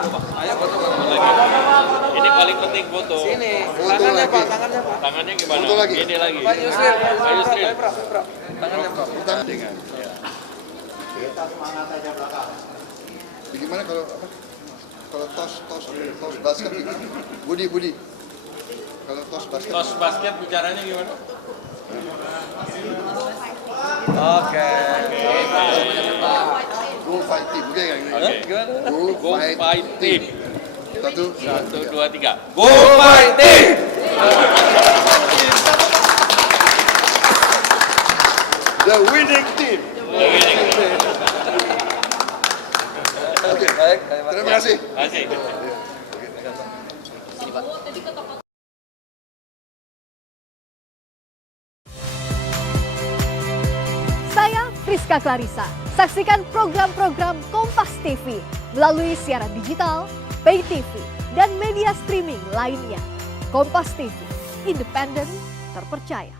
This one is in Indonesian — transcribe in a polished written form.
Ayo foto lagi. Ini paling penting foto. Sini. Foto Tangannya lagi. Pak, tangannya Pak. Tangannya gimana? Foto lagi. Ini lagi. Pak Yusril. Pak Yusril. Tangannya Pak. Dengan. Bagaimana kalau apa? Kalau tos basket gitu. Budi. Kalau tos basket. Tos basket bicaranya gimana? Oke. Go fight team. Oke kayak gini. Oke. Gimana? Go fight team. 1, 1, 2, 3. Go fighting. The winning team. Oke. Baik, Terima kasih. Kasih. Saya Friska Clarissa. Saksikan program-program Kompas TV melalui siaran digital, pay TV, dan media streaming lainnya. Kompas TV, independen, terpercaya.